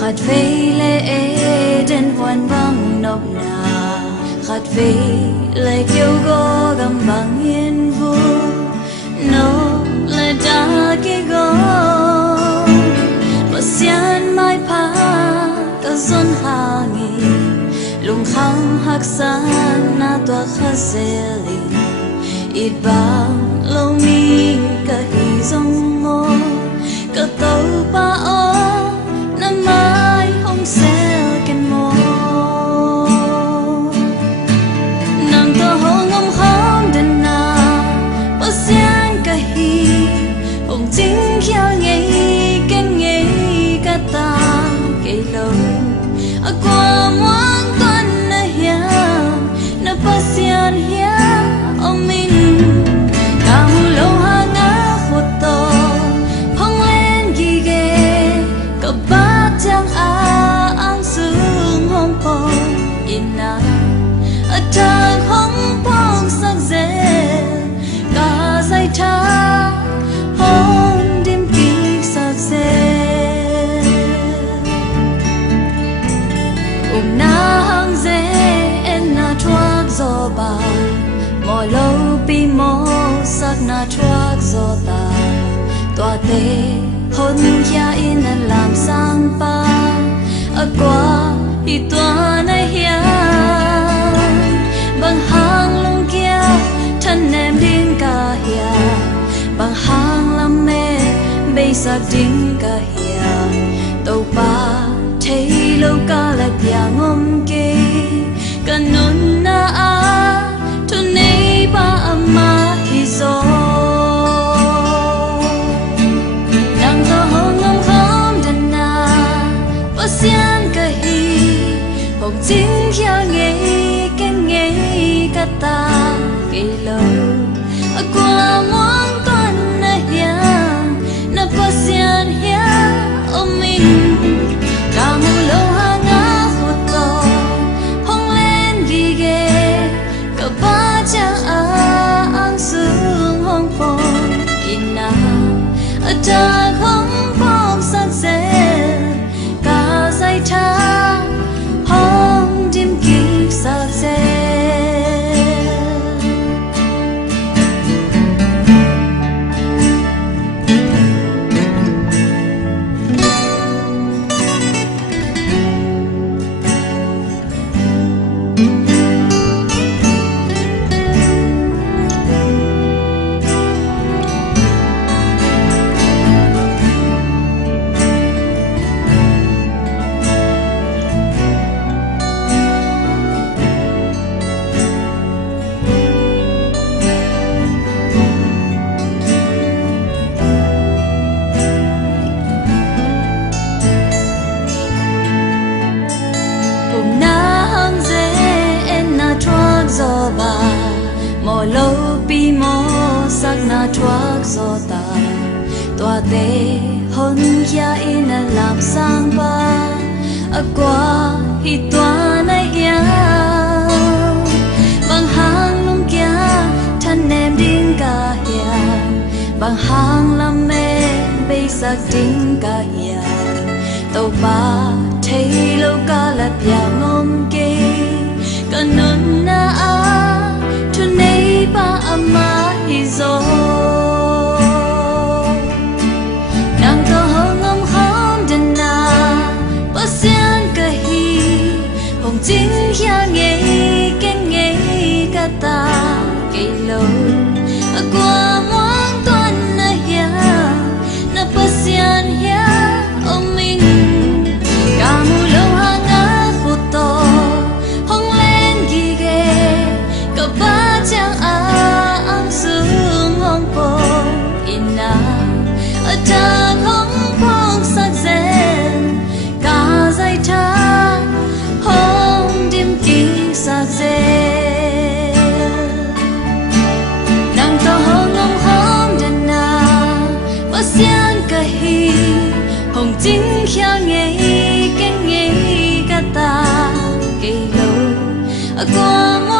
khát về lệ đến hoàn vắng nộp nà khát về lại kêu go gầm bằng yên vu nó lại đã kêu go và xiên mai pa cả zon hangi lung khang hak san na tua khazeli ít bang lâu mi cả hi zong mo cả tàu pa o năm mai không sẽ cần mò nàng ta hong ngom khom đền na bao xiên cả hi hồng chính kia nghe cả ta kể lâu qua muang tuần na hia na bao xiên hia ông mình cả mu lâu ha ngã khut to phong lên ghi ghê cả ba chẳng ang sương hong po ina ở trang hong phong sắc dễ cả dây cha hong đêm kỳ sắc dễ na hang dễ en na truak gió ba mò lâu pi mò sắc na truak gió ta toa tê hôn kia in làm sang pa ở qua đi toa này hiền bằng hàng lông kia thân em đến cả hiền bằng hàng làm mê bây giờ đến cả hiền tàu ba thấy lâu cả là bia ngom kê cần nôn na a tu nei ba ama hi zo đang thở hồng ngom khom đàn na và xiên cả hi hồng chính kia nghe cả ta kể lâu qua muang tuần na hiền na và xiên hiền ông mình cả mu lâu ha ngã khut to hong lên ghi ghê cả ba cha ang sương hong phong ina ở ta không phong sắc dễ cả dây cha hong đêm kỳ sắc dễ gió ba mò lâu pi mò sắc na truak gió ta toa tê hôn kia in làm sang ba ở qua hi toa này hiền bằng hàng lông kia thân em đến cả hiền bằng hàng làm mê bây giờ đến cả hiền tàu ba thấy lâu cả là bia ngom kê cần nôn na a tu nei ba ama hi zo nàng to hong ngom khom đàn na ba xiên cả hi hồng chính kia nghe cả ta kể lâu qua muang tuần na hiền na ba xiên hiền ông mình cả mu lâu ha ngã khut to ba chẳng ang sương hong phong ina ở ta không phong sắc dễ cả dây cha hong đêm kỳ sắc dễ chính theo nghe cái ta kỳ lâu qua